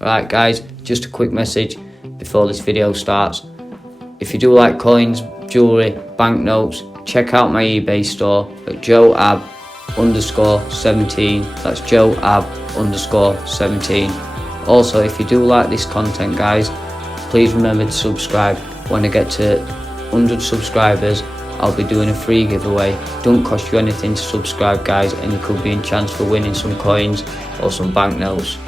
Alright guys, just a quick message before this video starts. If you do like coins, jewellery, banknotes, check out my eBay store at joab_17. That's joab_17. Also, if you do like this content guys, please remember to subscribe. When I get to 100 subscribers, I'll be doing a free giveaway. Don't cost you anything to subscribe guys, and you could be in chance for winning some coins or some banknotes.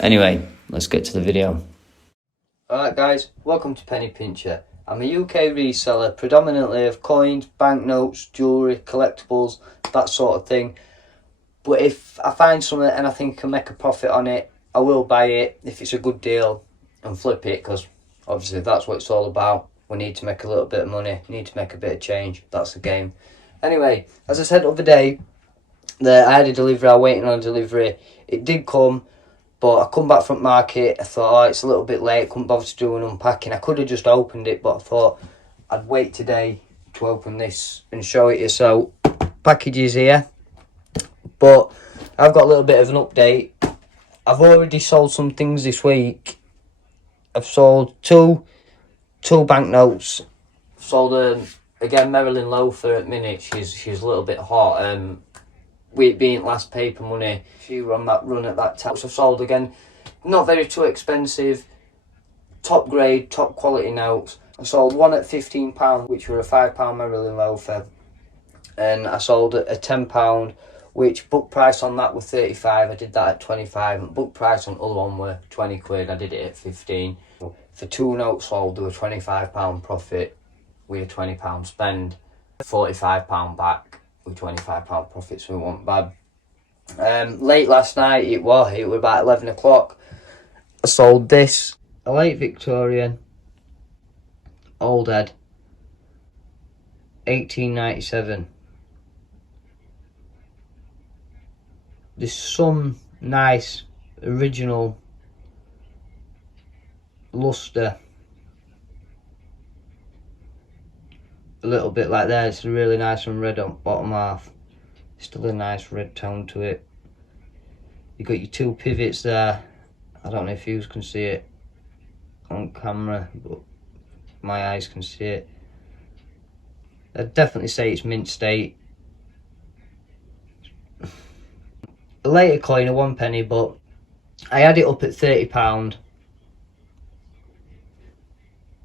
Anyway, let's get to the video. Alright guys, welcome to Penny Pincher. I'm a UK reseller predominantly of coins, banknotes, jewellery, collectibles, that sort of thing. But if I find something and I think I can make a profit on it, I will buy it if it's a good deal and flip it, because obviously that's what it's all about. We need to make a little bit of money, need to make a bit of change, that's the game. Anyway, as I said the other day, I had a delivery, I was waiting on a delivery. It did come, but I come back from market, I thought, oh, it's a little bit late, couldn't bother to do an unpacking. I could have just opened it, but I thought I'd wait today to open this and show it to you. So, package is here, but I've got a little bit of an update. I've already sold some things this week. I've sold two banknotes. I've sold, again, Marilyn Loafer at minute, she's a little bit hot. With it being last paper money, she run at that time. So I've sold again, not very too expensive, top grade, top quality notes. I sold one at £15, which were a £5 Marilyn Loafer, and I sold a £10, which book price on that was 35. I did that at 25, and book price on the other one were 20 quid. I did it at 15. For two notes sold, there were £25 profit with a £20 spend, £45 back with £25 profit, so it wasn't bad. Late last night, it was about 11 o'clock. I sold this, a late Victorian, old head, 1897. There's some nice original luster, a little bit like that. It's a really nice and red on bottom half, still a nice red tone to it. You got your two pivots there. I don't know if you can see it on camera, but my eyes can see it. I'd definitely say it's mint state. A later coin of 1 penny, but I had it up at £30.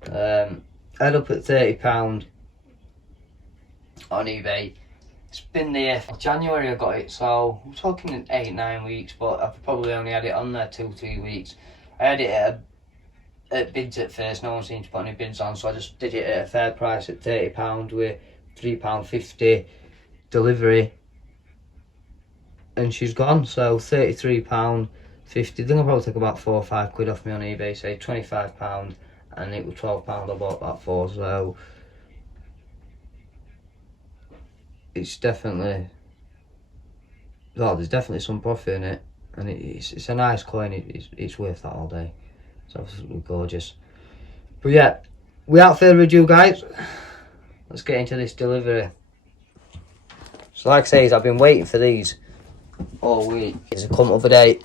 I had up at £30 on eBay. It's been there for January I got it, so I'm talking in 8-9 weeks, but I've probably only had it on there 2-3 weeks. I had it at bids at first, no one seemed to put any bids on, so I just did it at a fair price at £30 with £3.50 delivery, and she's gone. So £33.50. I think I'll probably take about 4 or 5 quid off me on eBay, say £25, and it was £12 I bought that for, so it's definitely, well, there's definitely some profit in it, and it's a nice coin. It's worth that all day. It's absolutely gorgeous. But yeah, without further ado guys, let's get into this delivery. So like I say, I've been waiting for these all week. It's a come other day,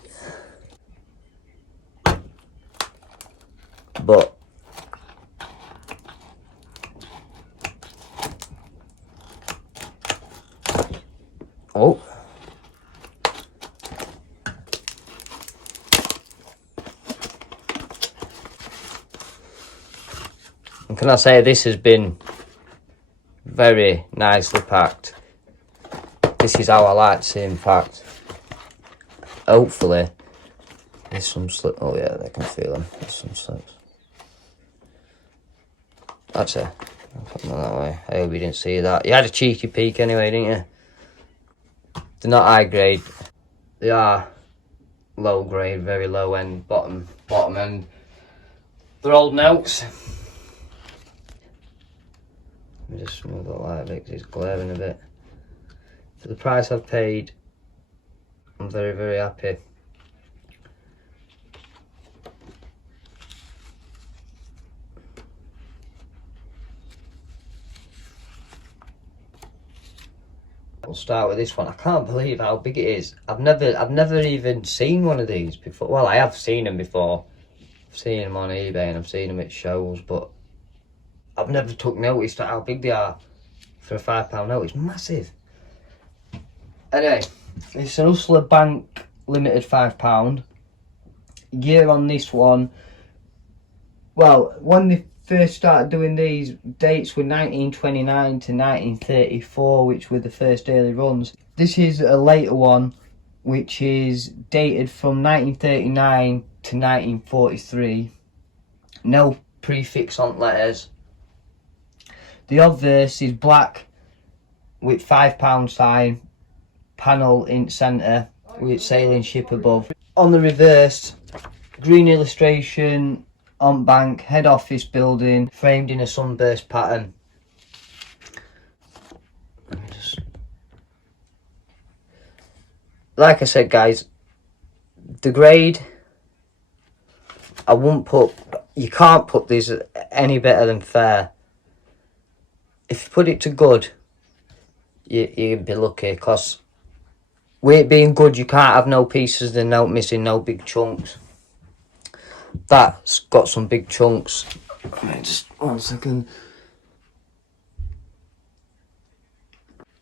but oh, and can I say this has been very nicely packed. This is how I like to see them packed. Hopefully there's some slip. Oh yeah, they can feel them. There's some slips. That's it. I'll put them that way. I hope you didn't see that. You had a cheeky peek anyway, didn't you? They're not high grade. They are low grade, very low end, bottom end. They're old notes. Let me just smooth the light a bit because it's glaring a bit. For the price I've paid, I'm very, very happy. we'll start with this one. I can't believe how big it is. I've never even seen one of these before. Well, I have seen them before. I've seen them on eBay and I've seen them at shows, but I've never took notice to how big they are for a £5 note. It's massive. Anyway, it's an Hustler Bank Limited £5. Year on this one, well, when they first started doing these, dates were 1929 to 1934, which were the first early runs. This is a later one, which is dated from 1939 to 1943. No prefix on letters. The obverse is black with £5 sign, panel in centre with sailing ship above. On the reverse, green illustration on bank, head office building, framed in a sunburst pattern. Like I said, guys, the grade, I wouldn't put, you can't put these any better than fair. If you put it to good, you'd be lucky, because with it being good, you can't have no pieces of the note missing, no big chunks. That's got some big chunks. Just 1 second.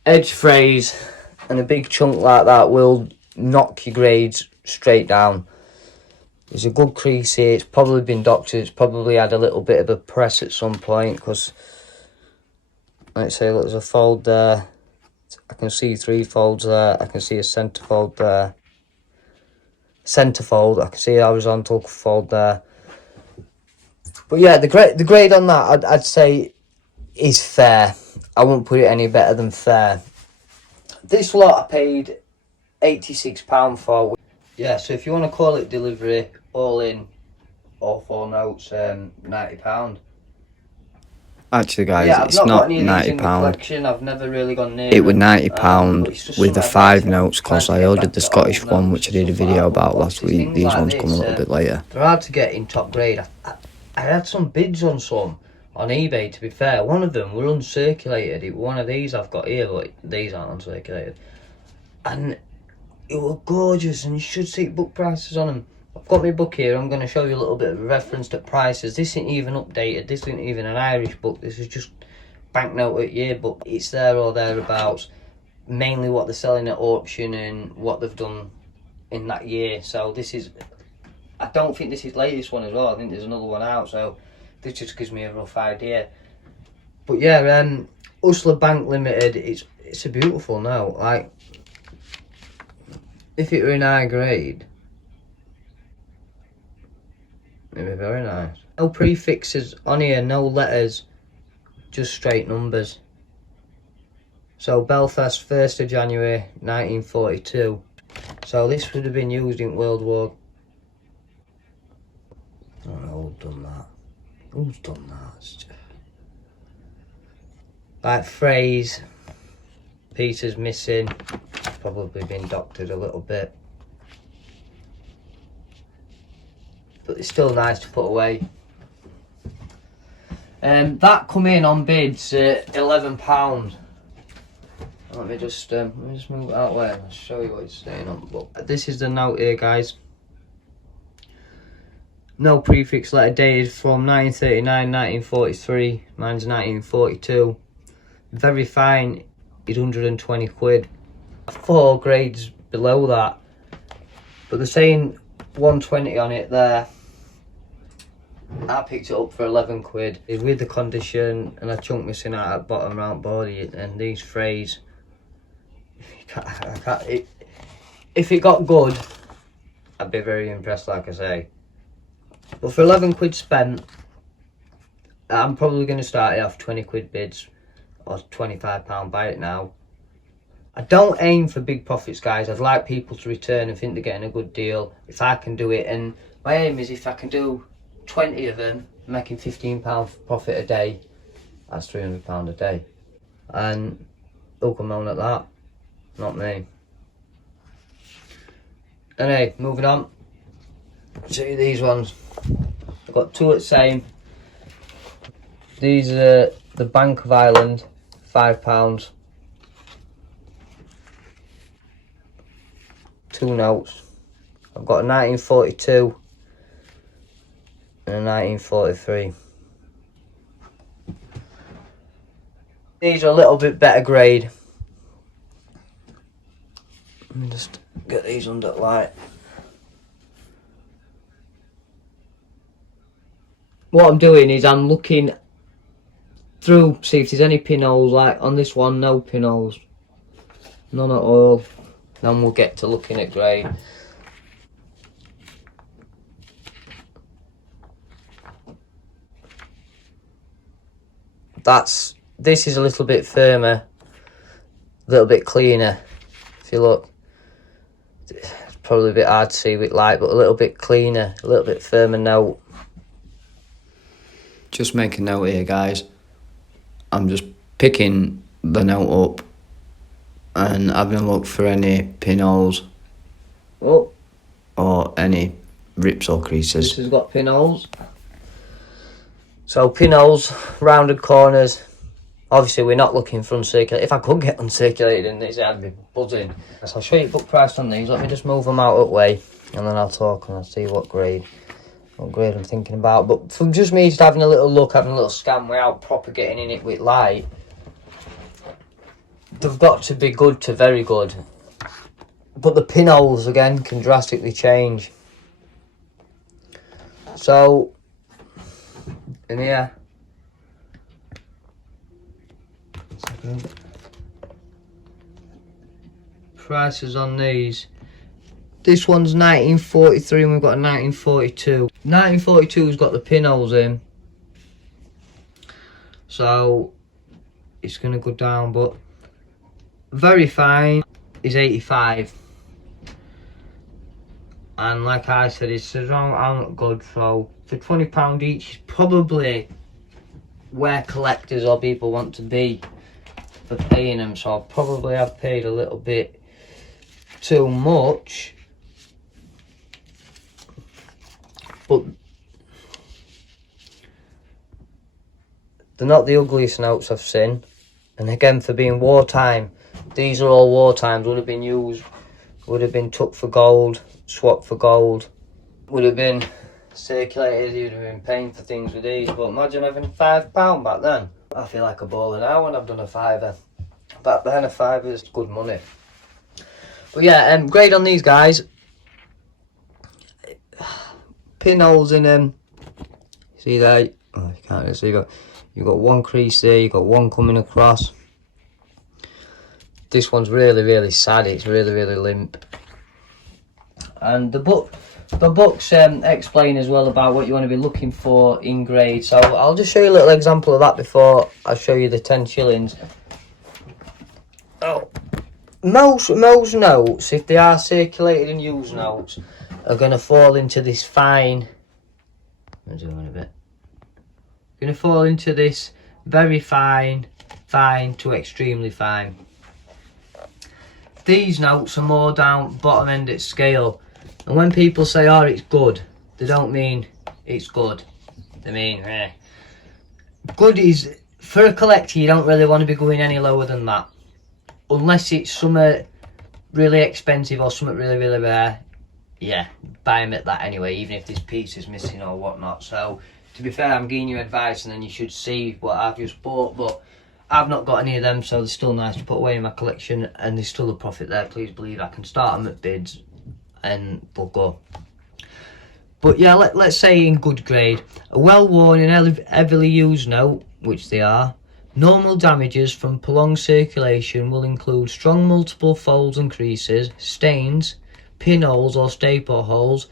Edge phrase and a big chunk like that will knock your grades straight down. There's a good crease here. It's probably been doctored. It's probably had a little bit of a press at some point, because, let's say, look, there's a fold there. I can see 3 folds there. I can see a centre fold there. Centre fold. I can see a horizontal fold there. But yeah, the grade on that, I'd say, is fair. I won't put it any better than fair. This lot I paid £86 for. Yeah, so if you want to call it delivery, all in, all 4 notes, £90. Actually, guys, Yeah, it's not £90. I've never really gone near it was £90 with the something 5 notes, because I ordered the Scottish one, which I did a video about last week. These ones come a little bit later. They're hard to get in top grade. I had some bids on some on eBay, to be fair. One of them were uncirculated. One of these I've got here, but these aren't uncirculated. And it were gorgeous, and you should see book prices on them. I've got my book here. I'm going to show you a little bit of a reference to prices. This isn't even updated. This isn't even an Irish book. This is just banknote at yearbook. It's there or thereabouts. Mainly what they're selling at auction and what they've done in that year. So this is, I don't think this is the latest one as well. I think there's another one out. So this just gives me a rough idea. But yeah, Hustler Bank Limited. It's a beautiful note. Like, if it were in high grade, it'd be very nice. No prefixes on here, no letters, just straight numbers. So Belfast, 1st of January 1942. So this would have been used in World War. I don't know who's done that. Who's done that? Like phrase, pieces missing, probably been doctored a little bit. But it's still nice to put away. That come in on bids at £11. Let me just move it out there and I'll show you what it's saying on the book. This is the note here, guys. No prefix letter, dated from 1939, 1943. Mine's 1942. Very fine is £120. 4 grades below that. But they're saying 120 on it there. I picked it up for £11. It's with the condition and a chunk missing out at bottom round body, and these phrase. If it got good, I'd be very impressed, like I say. But for £11 spent, I'm probably going to start it off £20 bids or £25 buy it now. I don't aim for big profits, guys. I'd like people to return and think they're getting a good deal if I can do it. And my aim is, if I can do 20 of them, making £15 profit a day, that's £300 a day. And who can moan at that? Not me. Anyway, moving on. Show you these ones. I've got 2 at the same. These are the Bank of Ireland £5. two notes. I've got a 1942 and a 1943. These are a little bit better grade. Let me just get these under light. What I'm doing is I'm looking through, see if there's any pinholes. Like on this one, no pinholes, none at all. Then we'll get to looking at grade. This is a little bit firmer, a little bit cleaner. If you look, it's probably a bit hard to see with light, but a little bit cleaner, a little bit firmer note. Just make a note here, guys. I'm just picking the note up and having a look for any pinholes Oh, or any rips or creases. this has got pinholes. So pinholes, rounded corners. Obviously, we're not looking for uncirculated. If I could get uncirculated in these, I'd be buzzing. So I'll show you book price on these. Let me just move them out of the way, and then I'll talk and I'll see what grade I'm thinking about. But from just me just having a little look, having a little scan without proper getting in it with light, they've got to be good to very good. But the pinholes again can drastically change. So in here, prices on these. This one's 1943 and we've got a 1942. 1942's got the pinholes in, so it's gonna go down, but very fine is 85. And like I said, it's around good, so for £20 each is probably where collectors or people want to be for paying them. So I probably have paid a little bit too much, but they're not the ugliest notes I've seen. And again, for being wartime, these are all war times. Would have been used, would have been took for gold, swapped for gold, would have been circulated. You'd have been paying for things with these. But imagine having £5 back then. I feel like a baller now when I've done a fiver. Back then, a fiver is good money. But yeah, grade on these guys. Pinholes in them. See there? Oh, you can't really see. You've got one crease there. You've got one coming across. This one's really, really sad. It's really, really limp. And the books explain as well about what you want to be looking for in grade. So I'll just show you a little example of that before I show you the 10 shillings. Oh, most notes, if they are circulated and used notes, are going to fall into this fine. I'm doing a bit. Going to fall into this very fine to extremely fine. These notes are more down bottom end at scale, and when people say, oh, it's good, they don't mean it's good, they mean good is, for a collector, you don't really want to be going any lower than that, unless it's something really expensive or something really, really rare. Yeah, buy them at that anyway, even if this piece is missing or whatnot. So to be fair, I'm giving you advice and then you should see what I've just bought, but I've not got any of them, so they're still nice to put away in my collection, and there's still a profit there. Please believe I can start them at bids and they'll go. But yeah, let's say in good grade, a well-worn and heavily used note, which they are. Normal damages from prolonged circulation will include strong multiple folds and creases, stains, pinholes or staple holes,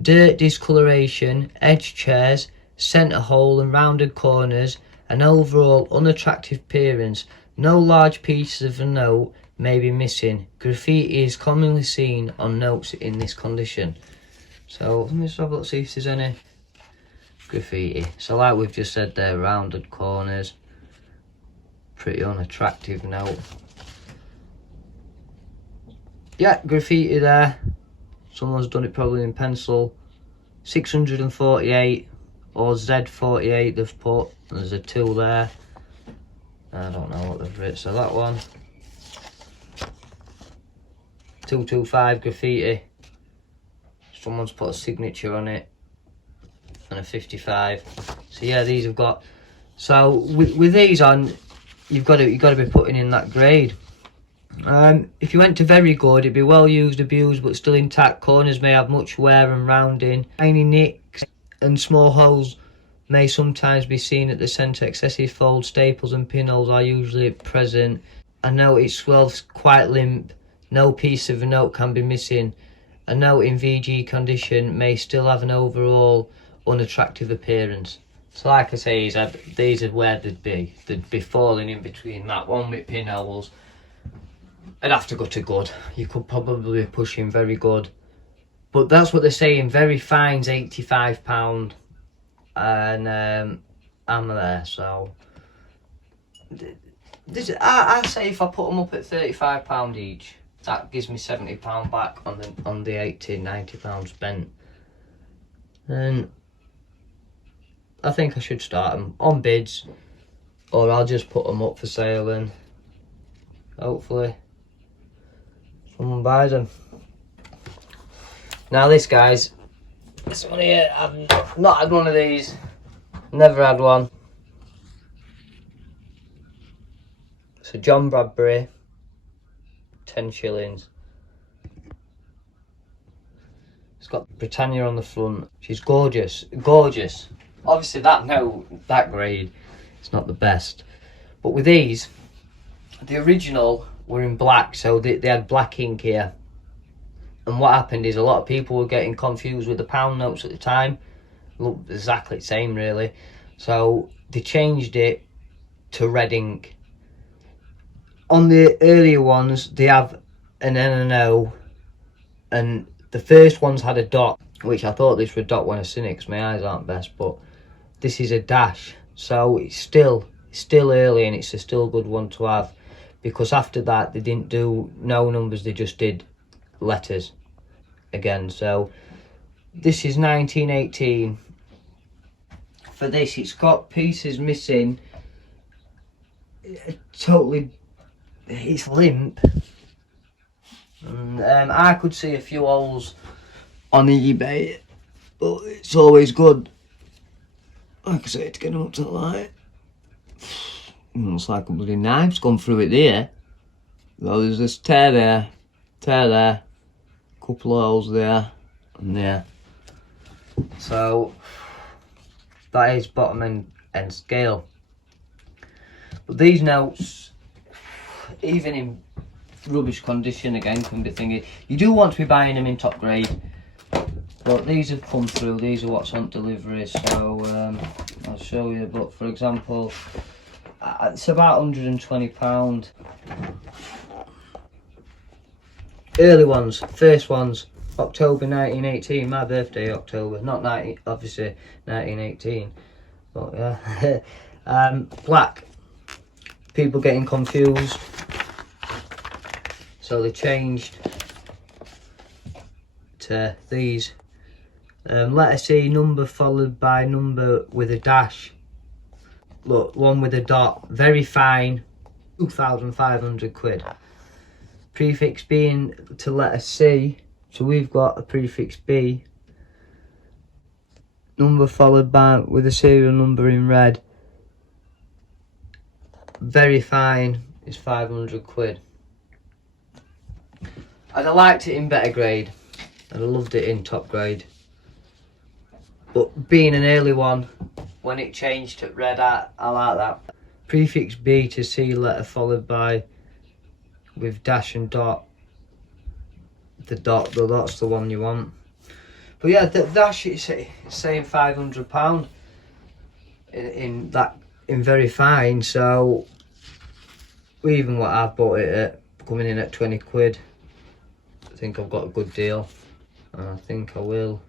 dirt discoloration, edge tears, centre hole and rounded corners, an overall unattractive appearance. No large pieces of a note may be missing. Graffiti is commonly seen on notes in this condition. So let me just have a look, see if there's any graffiti. So like we've just said there, rounded corners, pretty unattractive note. Yeah, graffiti there. Someone's done it probably in pencil. 648 or Z48 they've put. There's a 2 there. I don't know what they've written. So that one, 225 graffiti. Someone's put a signature on it, and a 55. So yeah, these have got. So with these on, you've got to be putting in that grade. If you went to very good, it'd be well used, abused, but still intact. Corners may have much wear and rounding. Tiny nicks and small holes may sometimes be seen at the centre. Excessive folds, staples and pinholes are usually present. A note it swells quite limp. No piece of a note can be missing. A note in VG condition may still have an overall unattractive appearance. So like I say, these are where they'd be. They'd be falling in between that one with pinholes. I'd have to go to good. You could probably be pushing very good. But that's what they're saying. Very fine's £85. And I'm there, so I say if I put them up at £35 each, that gives me £70 back on the £80-90 spent. And I think I should start them on bids, or I'll just put them up for sale and hopefully someone buys them. Now this, guys, this one here, I've not had one of these, never had one. It's a John Bradbury, 10 shillings. It's got Britannia on the front. She's gorgeous, gorgeous. Obviously that grade, it's not the best. But with these, the original were in black, so they had black ink here. And what happened is a lot of people were getting confused with the pound notes at the time. Looked exactly the same, really. So they changed it to red ink. On the earlier ones, they have an N and O, and the first ones had a dot, which I thought this would dot when I seen it because my eyes aren't best, but this is a dash. So it's still early, and it's a still good one to have, because after that they didn't do no numbers, they just did letters again. So this is 1918. For this, it's got pieces missing. Totally, it's limp. And I could see a few holes on eBay, but it's always good, like I say, to get them up to the light. Looks like a bloody knife's gone through it there. Well, there's this tear there, couple of holes there, and there. So that is bottom end scale. But these notes, even in rubbish condition, again, can be thingy. You do want to be buying them in top grade. But these have come through. These are what's on delivery. So I'll show you. But for example, it's about £120. Early ones, first ones, October 1918. My birthday, October, not 19, obviously 1918. But yeah, black. People getting confused, so they changed to these. Letter C, number followed by number with a dash. Look, one with a dot, very fine, 2,500 quid. Prefix B to letter C, so we've got a prefix B. Number followed by with a serial number in red. Very fine, is 500 quid. I'd have liked it in better grade. I'd have loved it in top grade. But being an early one, when it changed to red, I like that. Prefix B to C letter followed by with dash and dot. The dot's the one you want. But yeah, the dash is saying £500 in very fine. So even what I've bought it at, coming in at 20 quid, I think I've got a good deal, and I think I will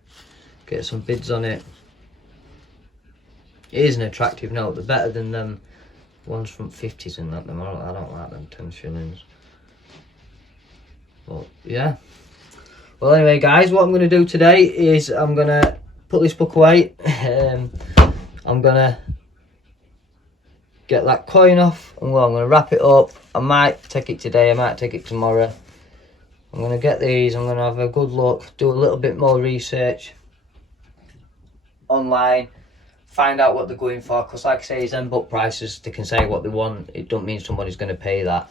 get some bids on it. It is an attractive note. They're better than them ones from 50s and that. I don't like them 10 shillings. But yeah. Well, anyway, guys, what I'm going to do today is I'm going to put this book away. I'm going to get that coin off, and well, I'm going to wrap it up. I might take it today, I might take it tomorrow. I'm going to get these, I'm going to have a good look, do a little bit more research online, find out what they're going for, because like I say, it's them book prices, they can say what they want, it don't mean somebody's going to pay that.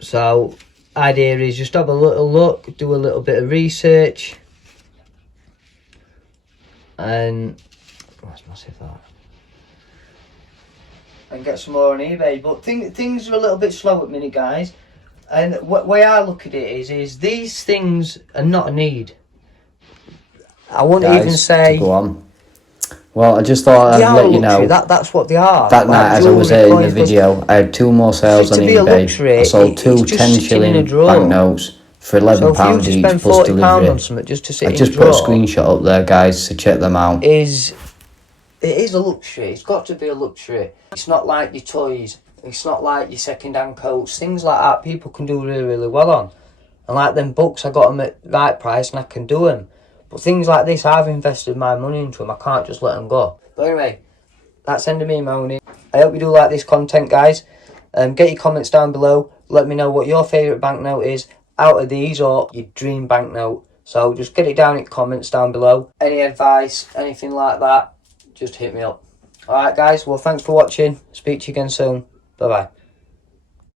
So, idea is just have a little look, do a little bit of research, and what's massive that? And get some more on eBay. But things are a little bit slow at the minute, guys. And the way I look at it is these things are not a need. I wouldn't Guys, even say. to go on. Well, I just thought I'd let you know. That's what they are. That night, as I was in the video, I had 2 more sales on eBay. I sold 2 10-shilling banknotes for £11 each plus delivery. On something just to sit I just put a screenshot up there, guys, so check them out. It is a luxury. It's got to be a luxury. It's not like your toys. It's not like your second-hand coats. Things like that people can do really, really well on. And like them books, I got them at the right price and I can do them. But things like this, I've invested my money into them. I can't just let them go. But anyway, that's ending me moaning. I hope you do like this content, guys. Get your comments down below. Let me know what your favourite banknote is out of these or your dream banknote. So just get it down in comments down below. Any advice, anything like that, just hit me up. Alright guys, well thanks for watching. Speak to you again soon. Bye bye.